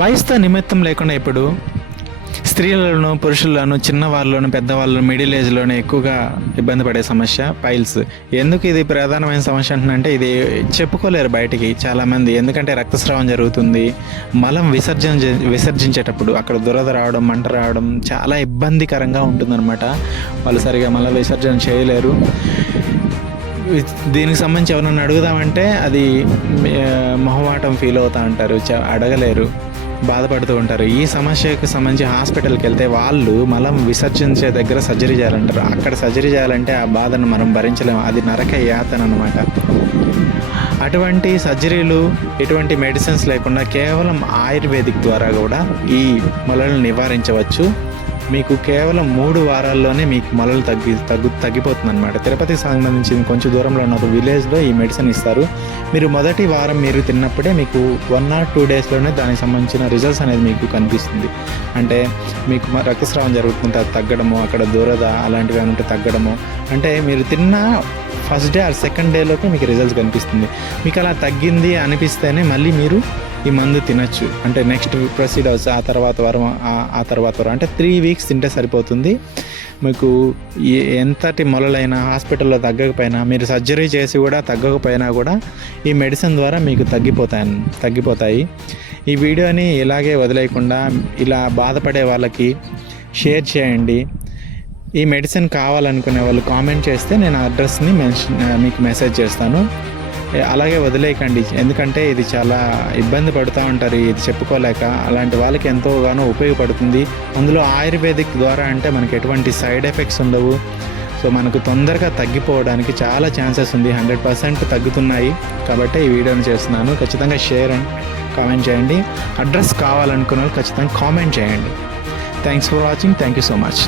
వయసుతో నిమిత్తం లేకుండా ఇప్పుడు స్త్రీలను, పురుషులను, చిన్నవాళ్ళను, పెద్దవాళ్ళను, మిడిల్ ఏజ్లోనే ఎక్కువగా ఇబ్బంది పడే సమస్య పైల్స్. ఎందుకు ఇది ప్రధానమైన సమస్య అంటున్నంటే, ఇది చెప్పుకోలేరు బయటికి చాలామంది. ఎందుకంటే రక్తస్రావం జరుగుతుంది, మలం విసర్జించేటప్పుడు అక్కడ దురద రావడం, మంట రావడం చాలా ఇబ్బందికరంగా ఉంటుందన్నమాట. వాళ్ళు సరిగా మల విసర్జన చేయలేరు. దీనికి సంబంధించి ఎవరైనా అడుగుదామంటే అది మొహమాటం ఫీల్ అవుతూ ఉంటారు, అడగలేరు, బాధపడుతూ ఉంటారు. ఈ సమస్యకు సంబంధించి హాస్పిటల్కి వెళ్తే వాళ్ళు మలం విసర్జించే దగ్గర సర్జరీ చేయాలంటారు. అక్కడ సర్జరీ చేయాలంటే ఆ బాధను మనం భరించలేము, అది నరక యాతన అన్నమాట. అటువంటి సర్జరీలు, ఎటువంటి మెడిసిన్స్ లేకుండా కేవలం ఆయుర్వేదిక్ ద్వారా కూడా ఈ మొలలను నివారించవచ్చు. మీకు కేవలం 3 వారాల్లోనే మీకు మొలలు తగ్గిపోతుంది అనమాట. తిరుపతికి సంబంధించి కొంచెం దూరంలో ఉన్న ఒక విలేజ్లో ఈ మెడిసిన్ ఇస్తారు. మీరు మొదటి వారం మీరు తిన్నప్పుడే మీకు 1 or 2 డేస్లోనే దానికి సంబంధించిన రిజల్ట్స్ అనేది మీకు కనిపిస్తుంది. అంటే మీకు రక్తస్రావం జరుగుతుంది, అది తగ్గడము, అక్కడ దురద అలాంటివి ఏమంటే తగ్గడము, అంటే మీరు తిన్న ఫస్ట్ డే ఆర్ సెకండ్ డేలోకి మీకు రిజల్ట్స్ కనిపిస్తుంది. మీకు అలా తగ్గింది అనిపిస్తేనే మళ్ళీ మీరు ఈ మందు తినచ్చు. అంటే నెక్స్ట్ ప్రొసీడ్ అవచ్చు ఆ తర్వాత వారం అంటే 3 weeks తింటే సరిపోతుంది. మీకు ఎంతటి మొలలైనా హాస్పిటల్లో తగ్గకపోయినా, మీరు సర్జరీ చేసి కూడా తగ్గకపోయినా కూడా ఈ మెడిసిన్ ద్వారా మీకు తగ్గిపోతాయి. ఈ వీడియోని ఇలాగే వదిలేయకుండా ఇలా బాధపడే వాళ్ళకి షేర్ చేయండి. ఈ మెడిసిన్ కావాలనుకునే వాళ్ళు కామెంట్ చేస్తే నేను అడ్రస్ని మీకు మెసేజ్ చేస్తాను. అలాగే వదిలేయకండి, ఎందుకంటే ఇది చాలా ఇబ్బంది పడుతూ ఉంటారు ఇది చెప్పుకోలేక. అలాంటి వాళ్ళకి ఎంతోగానో ఉపయోగపడుతుంది. అందులో ఆయుర్వేదిక్ ద్వారా అంటే మనకి ఎటువంటి సైడ్ ఎఫెక్ట్స్ ఉండవు. సో మనకు తొందరగా తగ్గిపోవడానికి చాలా ఛాన్సెస్ ఉంది. 100% తగ్గుతున్నాయి కాబట్టి ఈ వీడియోని చేస్తున్నాను. ఖచ్చితంగా షేర్ అండ్ కామెంట్ చేయండి. అడ్రస్ కావాలనుకున్న వాళ్ళు ఖచ్చితంగా కామెంట్ చేయండి. Thanks for watching. Thank you so much.